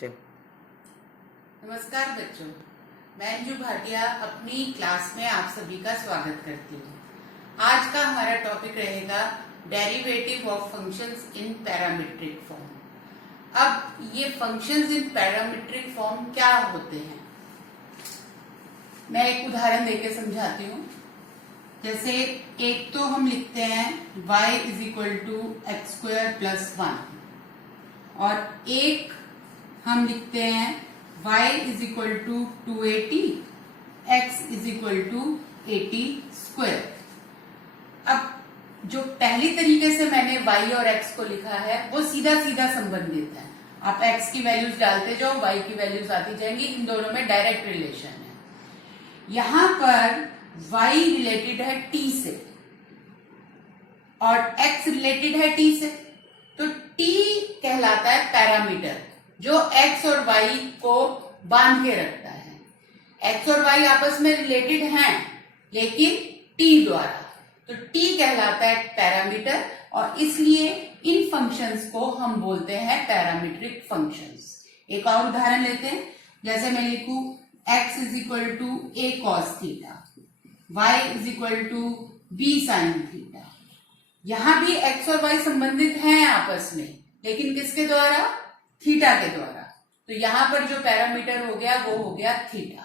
चल। नमस्कार बच्चों, मैं अंजू भाटिया अपनी क्लास में आप सभी का स्वागत करती हूँ। आज का हमारा टॉपिक रहेगा derivative of functions in parametric form. अब ये फंक्शंस इन पैरामीट्रिक फॉर्म क्या होते हैं, मैं एक उदाहरण देके समझाती हूँ। जैसे एक तो हम लिखते हैं y is equal to x square plus 1 और एक हम लिखते हैं y is equal to 280, x is equal to 80 square. अब जो पहली तरीके से मैंने y और x को लिखा है वो सीधा सीधा संबंधित है। आप x की वैल्यूज डालते जाओ, y की वैल्यूज आती जाएंगी, इन दोनों में डायरेक्ट रिलेशन है। यहां पर y रिलेटेड है t से और x रिलेटेड है t से, तो t कहलाता है पैरामीटर जो x और y को बांध के रखता है। x और y आपस में रिलेटेड हैं लेकिन t द्वारा, तो t कहलाता है पैरामीटर और इसलिए इन फंक्शंस को हम बोलते हैं पैरामीट्रिक फंक्शंस। एक और उदाहरण लेते हैं, जैसे मैं लिखूं x is equal to a cos theta, y is equal to b sin theta. यहां भी x और y संबंधित हैं आपस में, लेकिन किसके द्वारा? थीटा के द्वारा। तो यहां पर जो पैरामीटर हो गया वो हो गया थीटा।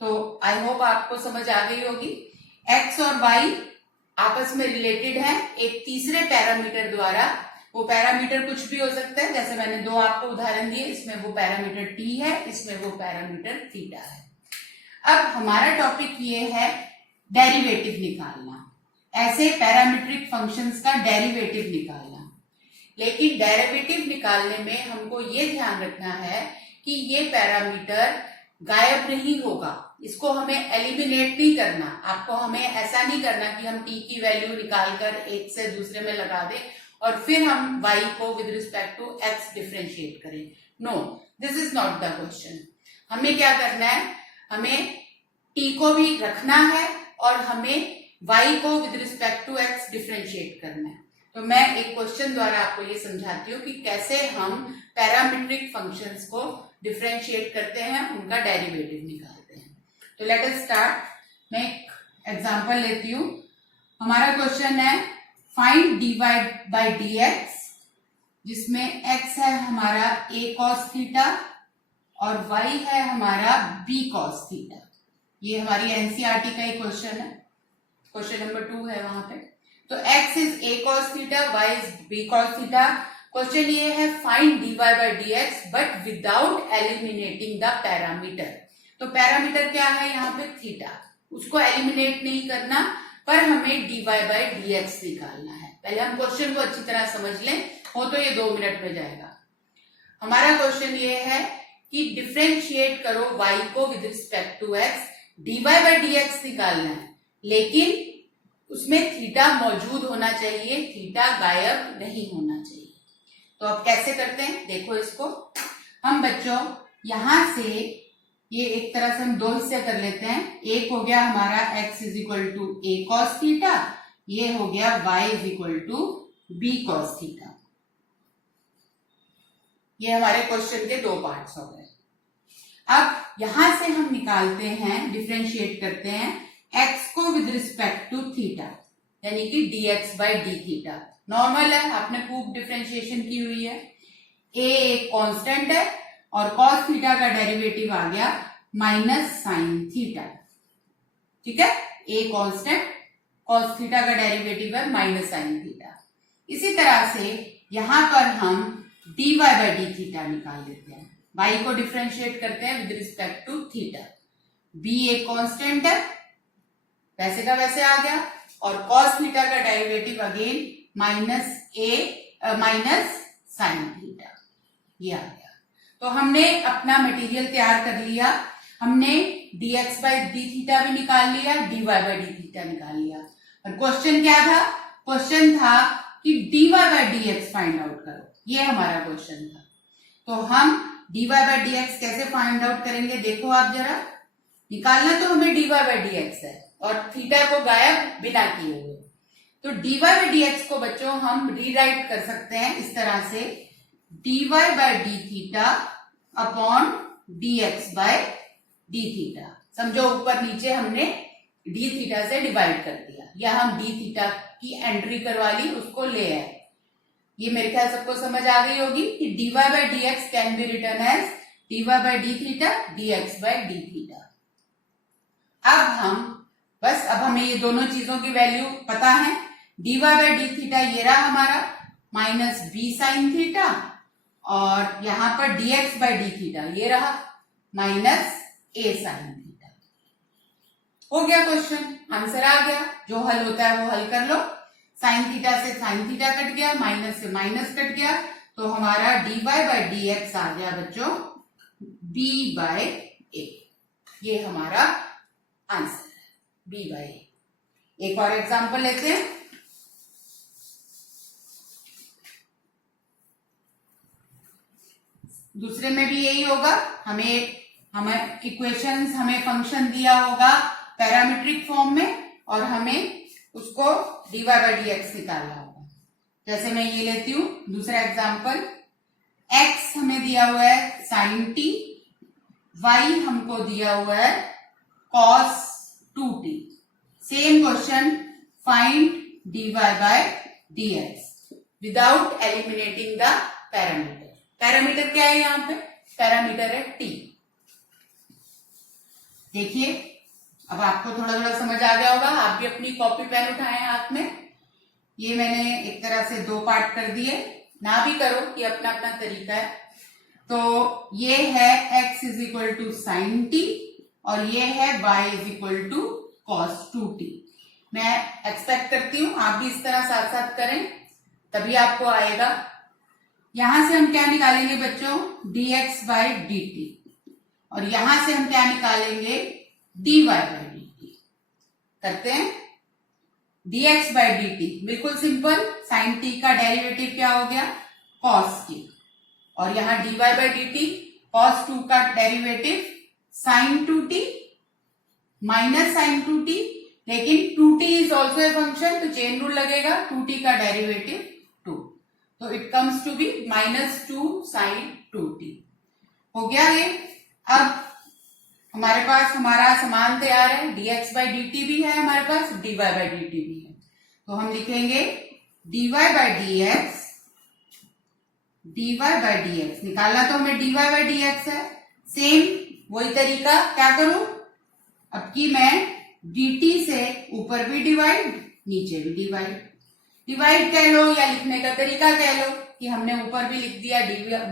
तो आई होप आपको समझ आ गई होगी। x और y आपस में रिलेटेड है एक तीसरे पैरामीटर द्वारा। वो पैरामीटर कुछ भी हो सकता है, जैसे मैंने दो आपको उदाहरण दिए, इसमें वो पैरामीटर t है, इसमें वो पैरामीटर थीटा है। अब हमारा टॉपिक ये है डेरिवेटिव निकालना, ऐसे पैरामीट्रिक फंक्शंस का डेरिवेटिव निकालना। लेकिन डेरिवेटिव निकालने में हमको ये ध्यान रखना है कि ये पैरामीटर गायब नहीं होगा, इसको हमें एलिमिनेट नहीं करना। आपको हमें ऐसा नहीं करना कि हम t की वैल्यू निकालकर एक से दूसरे में लगा दें और फिर हम y को with respect to x differentiate करें। No, this is not the question. हमें क्या करना है, हमें t को भी रखना है और हमें y को with respect to x differentiate करना है। तो मैं एक क्वेश्चन द्वारा आपको ये समझाती हूँ कि कैसे हम पैरामीट्रिक फंक्शंस को डिफरेंशिएट करते हैं, उनका डेरिवेटिव निकालते हैं। तो लेट अस स्टार्ट। मैं एक एग्जांपल लेती हूँ। हमारा क्वेश्चन है फाइंड dy बाय dx, जिसमें x है हमारा a cos थीटा और y है हमारा b cos थीटा। ये हमारी एनसीईआरटी का ही क्वेश्चन है, क्वेश्चन नंबर 2 है वहां पे। तो x is a cos theta, y is b cos theta. Question ये है find dy by dx but without eliminating the parameter. तो पैरामीटर क्या है यहाँ पे? थीटा। उसको एलिमिनेट नहीं करना, पर हमें dy बाय dx निकालना है। पहले हम क्वेश्चन को अच्छी तरह समझ लें, हो तो ये 2 मिनट में जाएगा। हमारा क्वेश्चन ये है कि डिफरेंशिएट करो y को with respect to x, dy by dx निकालना है, लेकिन उसमें थीटा मौजूद होना चाहिए, थीटा गायब नहीं होना चाहिए। तो अब कैसे करते हैं देखो इसको। हम बच्चों यहां से ये एक तरह से हम 2 हिस्से कर लेते हैं। एक हो गया हमारा x is equal to a cos theta, ये हो गया y is equal to b cos theta. ये हमारे क्वेश्चन के 2 पार्ट्स हो गए। अब यहां से हम निकालते हैं, डिफरेंशिएट करते हैं x को विद रिस्पेक्ट टू थीटा, यानी कि dx by d theta. Normal है, आपने खूब डिफरेंशिएशन की हुई है। a एक कांस्टेंट है और cos थीटा का डेरिवेटिव आ गया माइनस साइन थीटा। ठीक है, a कांस्टेंट, cos थीटा का डेरिवेटिव है माइनस साइन थीटा। इसी तरह से यहां पर हम dy बाय डी थीटा निकाल लेते हैं। y को डिफरेंशिएट करते हैं with respect to theta. b एक कांस्टेंट है, वैसे का वैसे आ गया, और cos थीटा का derivative again minus sine theta, ये आ गया। तो हमने अपना मटेरियल तैयार कर लिया। हमने dx बाय डी थीटा भी निकाल लिया, dy बाय डी थीटा निकाल लिया। और क्वेश्चन क्या था? क्वेश्चन था कि dy by dx find out करो, ये हमारा क्वेश्चन था। तो हम dy बाय dx कैसे फाइंड आउट करेंगे देखो आप जरा। निकालना तो हमें dy बाय dx है और थीटा को गायब बिना किए हुए। तो dy बाय dx को बच्चों हम रीराइट कर सकते हैं इस तरह से, dy by d theta upon dx by d theta. समझो ऊपर नीचे हमने डी थीटा से डिवाइड कर दिया, या हम डी थीटा की एंट्री करवा ली, उसको ले आए। ये मेरे ख्याल सबको समझ आ गई होगी कि dy by dx can be written as dy by d theta dx by d theta. अब हमें ये दोनों चीजों की वैल्यू पता है। dy बाय डी थीटा ये रहा हमारा माइनस बी साइन थीटा, और यहां पर dx बाय डी थीटा ये रहा माइनस ए साइन थीटा। हो गया क्वेश्चन, आंसर आ गया। जो हल होता है वो हल कर लो। साइन थीटा से साइन थीटा कट गया, माइनस से माइनस कट गया, तो हमारा dy बाय dx आ गया बच्चों b बाय ए। ये हमारा आंसर है b बाय ए। एक और एग्जांपल लेते हैं। दूसरे में भी यही होगा। हमें इक्वेशंस, हमें फंक्शन दिया होगा पैरामीट्रिक फॉर्म में, और हमें उसको dy बाय dx निकालना होगा। जैसे मैं ये लेती हूं दूसरा एग्जांपल। x हमें दिया हुआ है sin t, y हमको दिया हुआ है cos 2t। Same question, find dy by dx without eliminating the parameter. Parameter क्या है यहाँ पे? पैरामीटर है t। देखिए अब आपको थोड़ा थोड़ा समझ आ गया होगा। आप भी अपनी कॉपी पेन उठाएं हाथ में। ये मैंने एक तरह से दो पार्ट कर दिए, ना भी करो, ये अपना अपना तरीका है। तो ये है x is equal to sine t, और ये है y is equal to cos 2t। मैं एक्सपेक्ट करती हूं आप भी इस तरह साथ साथ करें, तभी आपको आएगा। यहां से हम क्या निकालेंगे बच्चों? dx बाय dt, और यहां से हम क्या निकालेंगे? dy by dt। करते हैं dx बाय dt, बिल्कुल सिंपल। साइन t का डेरिवेटिव क्या हो गया? cos t, और यहां dy बाय dt cos 2 का derivative sin 2t minus sign 2t, लेकिन 2t is also a function, तो चेन रूल लगेगा। 2t का डेरिवेटिव 2, तो it comes to be minus 2 sine 2t। हो गया ये। अब हमारे पास हमारा समान तैयार है, dx बाय dt भी है हमारे पास, dy बाय dt भी है। तो हम लिखेंगे dy बाय dx निकालना तो हमें dy बाय dx है। सेम वही तरीका, क्या करूं? अब की मैं dt से ऊपर भी डिवाइड, नीचे भी डिवाइड कह लो, या लिखने का तरीका कह लो कि हमने ऊपर भी लिख दिया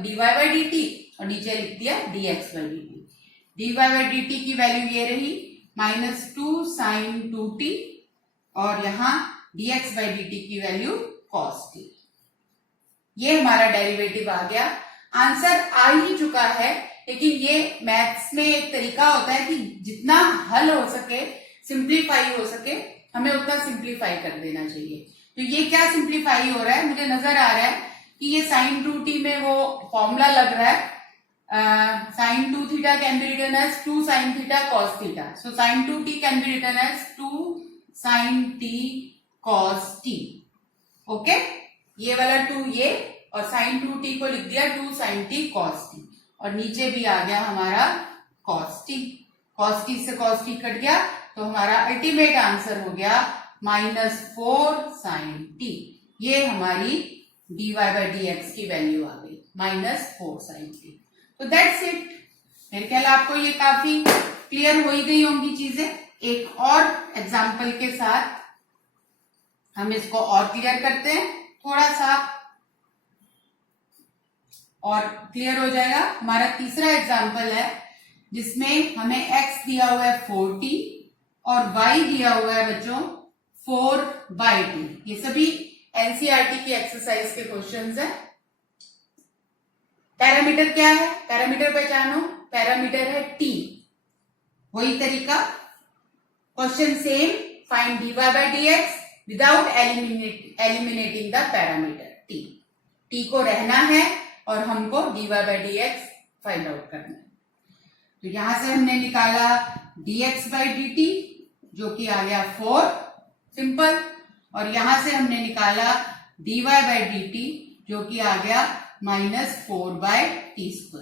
dy बाय dt और नीचे लिख दिया dx by dt। dy by dt की वैल्यू ये रही माइनस 2 साइन 2t, और यहां dx बाय dt की वैल्यू cos t। ये हमारा डेरिवेटिव आ गया। आंसर आ ही चुका है, लेकिन ये मैथ्स में एक तरीका होता है कि जितना हल हो सके, सिंप्लीफाई हो सके, हमें उतना सिंप्लीफाई कर देना चाहिए। तो ये क्या सिंप्लीफाई हो रहा है? मुझे नजर आ रहा है कि ये साइन 2t में वो फॉर्मूला लग रहा है, sin 2 theta can be written as 2 sin theta cos theta. So sin 2t can be written as 2 sin t cos t. Okay? ये वाला 2 ये, और sin 2t को लिख दिया 2 sin t cos t, और नीचे भी आ गया हमारा cos t। cos t से cos t कट गया, तो हमारा अल्टीमेट आंसर हो गया माइनस 4 sin t। ये हमारी dy बाय dx की वैल्यू आ गई माइनस 4 sin t। तो दैट्स इट। मेरे ख्याल आपको ये काफी क्लियर हो ही गई होंगी चीजें। एक और एग्जाम्पल के साथ हम इसको और क्लियर करते हैं, थोड़ा सा और क्लियर हो जाएगा। हमारा तीसरा एग्जाम्पल है जिसमें हमें x दिया हुआ है 4t और y दिया हुआ है बच्चों 4/2। ये सभी एनसीईआरटी की एक्सरसाइज के क्वेश्चंस हैं। पैरामीटर क्या है? पैरामीटर पहचानो, पैरामीटर है t। वही तरीका, question same, find dy by dx without eliminating the parameter t। t को रहना है और हमको dy by dx find out करना है। तो यहां से हमने निकाला dx बाय dt जो कि आ गया 4 सिंपल, और यहां से हमने निकाला dy बाय dt जो कि आ गया -4/t²।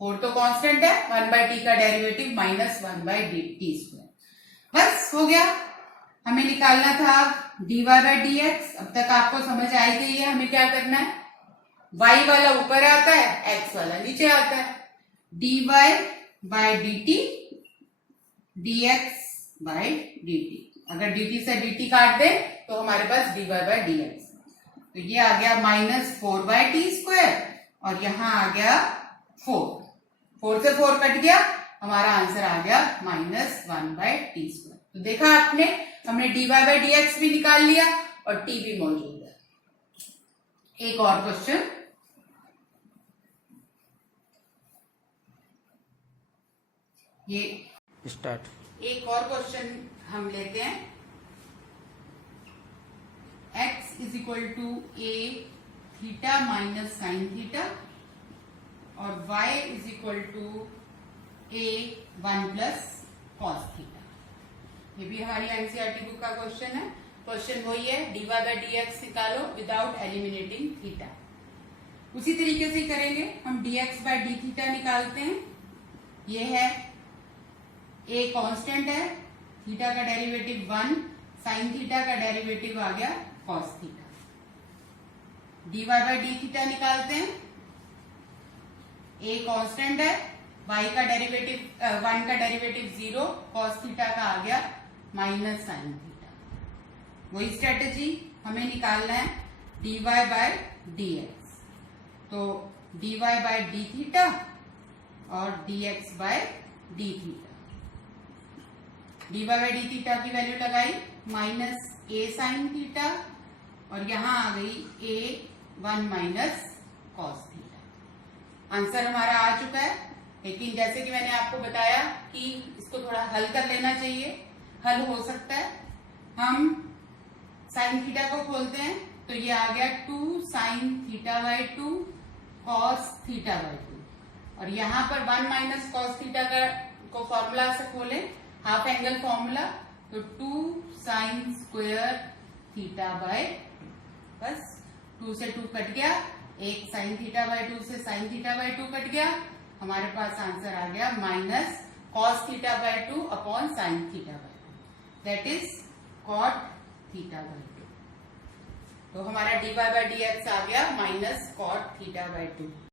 4 तो कांस्टेंट है, 1/t का डेरिवेटिव माइनस 1/t²। बस हो गया। हमें निकालना था dy/dx। अब तक आपको समझ आई गई है हमें क्या करना है। y वाला ऊपर आता है, x वाला नीचे आता है। dy/dt dx/dt। अगर dt से dt काट दे तो हमारे पास dy/dx। तो ये आ गया -4/t² और यहां आ गया 4 से 4 कट गया, हमारा आंसर आ गया -1/t²। तो देखा आपने, हमने dy/dx भी निकाल लिया और t भी मौजूद है। एक और क्वेश्चन, ये स्टार्ट। एक और क्वेश्चन हम लेते हैं। x is equal to a theta minus sine theta और y is equal to a 1 plus cos theta. ये भी हमारी एनसीईआरटी बुक का क्वेश्चन है। क्वेश्चन वही है, dy/dx निकालो विदाउट एलिमिनेटिंग थीटा। उसी तरीके से ही करेंगे हम। dx/d निकालते हैं। ये है a कांस्टेंट है, थीटा का डेरिवेटिव 1, साइन थीटा का डेरिवेटिव आ गया कॉस थीटा। dy/d निकालते हैं। a कांस्टेंट है, y का डेरिवेटिव 1 का डेरिवेटिव 0, कॉस थीटा का आ गया माइनस साइन थीटा। वही स्ट्रेटेजी हमें निकालना है dy/dx। तो dy/d और dx/d। dy/d की वैल्यू लगाई -a साइन थीटा और यहां आ गई a 1 minus cos theta. Answer हमारा आ चुका है, लेकिन जैसे कि मैंने आपको बताया कि इसको थोड़ा हल कर लेना चाहिए। हल हो सकता है, हम साइन थीटा को खोलते हैं तो ये आ गया 2 sin θ/2 cos θ/2 और यहाँ पर 1 माइनस कॉस थीटा का को फॉर्मूला से खोलें, हाफ एंगल फॉर्मूला, तो 2 sin स्क्वायर θ/2। बस 2 से 2 कट गया, एक sin θ/2 से sin θ/2 कट गया, हमारे पास आंसर आ गया minus cos θ/2 upon sin θ/2, that is cot θ/2। तो हमारा dy/dx आ गया -cot θ/2।